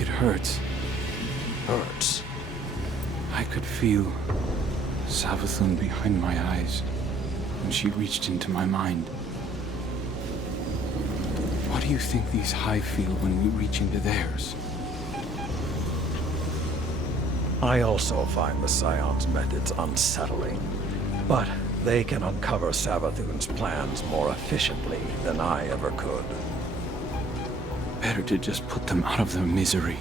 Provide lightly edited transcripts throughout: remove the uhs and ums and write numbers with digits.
like it hurts. Hurts? I could feel Savathun behind my eyes when she reached into my mind. What do you think these Hive feel when we reach into theirs? I also find the Scion's methods unsettling, but they can uncover Savathun's plans more efficiently than I ever could. Better to just put them out of their misery.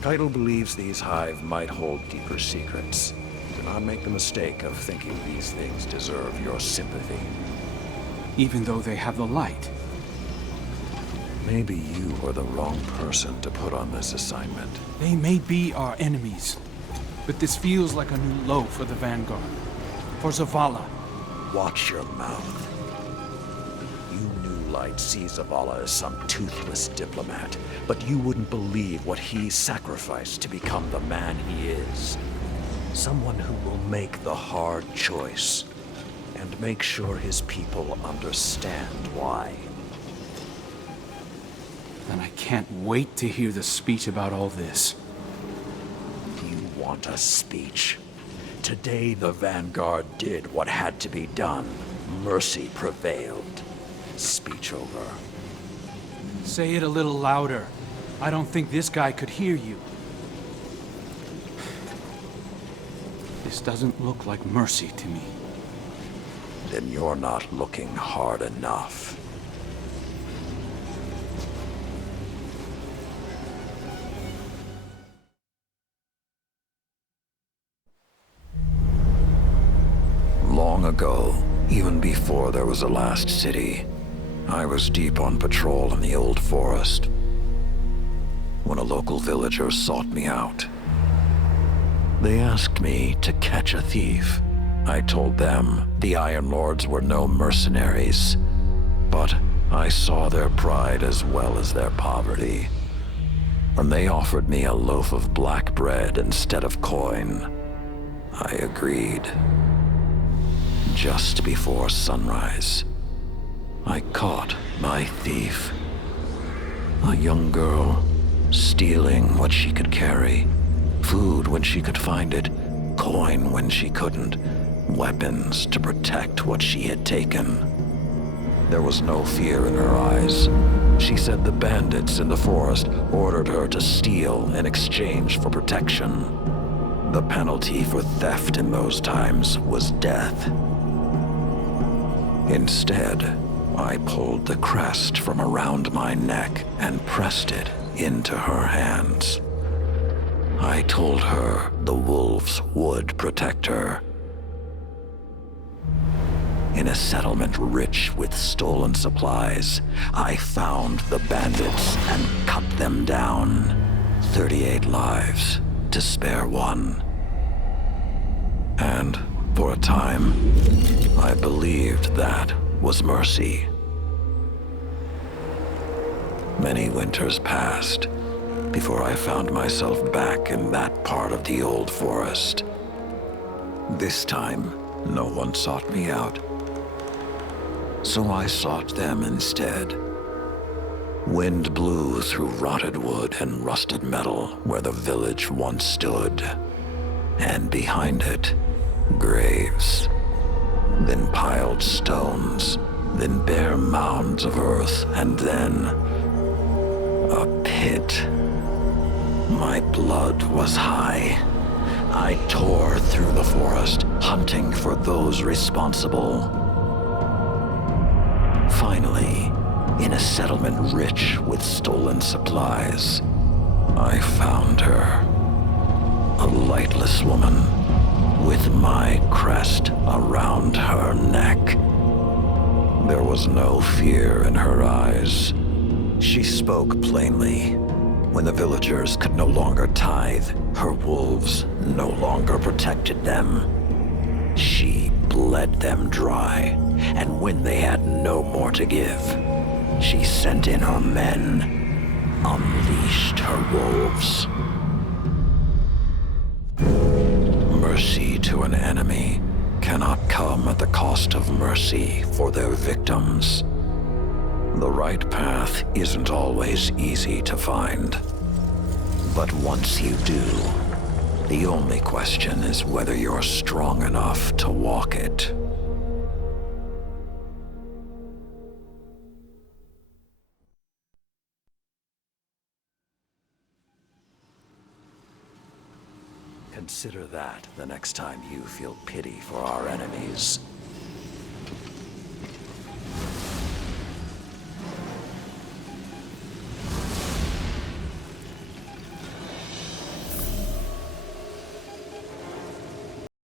Keitel believes these Hive might hold deeper secrets. Do not make the mistake of thinking these things deserve your sympathy. Even though they have the light. Maybe you are the wrong person to put on this assignment. They may be our enemies, but this feels like a new low for the Vanguard. For Zavala. Watch your mouth. You New Light see Zavala as some toothless diplomat, but you wouldn't believe what he sacrificed to become the man he is. Someone who will make the hard choice, and make sure his people understand why. And I can't wait to hear the speech about all this. You want a speech? Today the Vanguard did what had to be done. Mercy prevailed. Speech over. Say it a little louder. I don't think this guy could hear you. This doesn't look like mercy to me. Then you're not looking hard enough. Long ago, even before there was a last city, I was deep on patrol in the old forest when a local villager sought me out. They asked me to catch a thief. I told them the Iron Lords were no mercenaries, but I saw their pride as well as their poverty. When they offered me a loaf of black bread instead of coin, I agreed. Just before sunrise, I caught my thief. A young girl, stealing what she could carry. Food when she could find it, coin when she couldn't, weapons to protect what she had taken. There was no fear in her eyes. She said the bandits in the forest ordered her to steal in exchange for protection. The penalty for theft in those times was death. Instead, I pulled the crest from around my neck and pressed it into her hands. I told her the wolves would protect her. In a settlement rich with stolen supplies, I found the bandits and cut them down. 38 lives to spare one. And for a time, I believed that was mercy. Many winters passed before I found myself back in that part of the old forest. This time, no one sought me out. So I sought them instead. Wind blew through rotted wood and rusted metal where the village once stood. And behind it, graves. Then piled stones, then bare mounds of earth, and then a pit. My blood was high. I tore through the forest, hunting for those responsible. Finally, in a settlement rich with stolen supplies, I found her. A lightless woman with my crest around her neck. There was no fear in her eyes. She spoke plainly. When the villagers could no longer tithe, her wolves no longer protected them. She bled them dry, and when they had no more to give, she sent in her men, unleashed her wolves. Mercy to an enemy cannot come at the cost of mercy for their victims. The right path isn't always easy to find, But once you do, the only question is whether you're strong enough to walk it. Consider that the next time you feel pity for our enemies.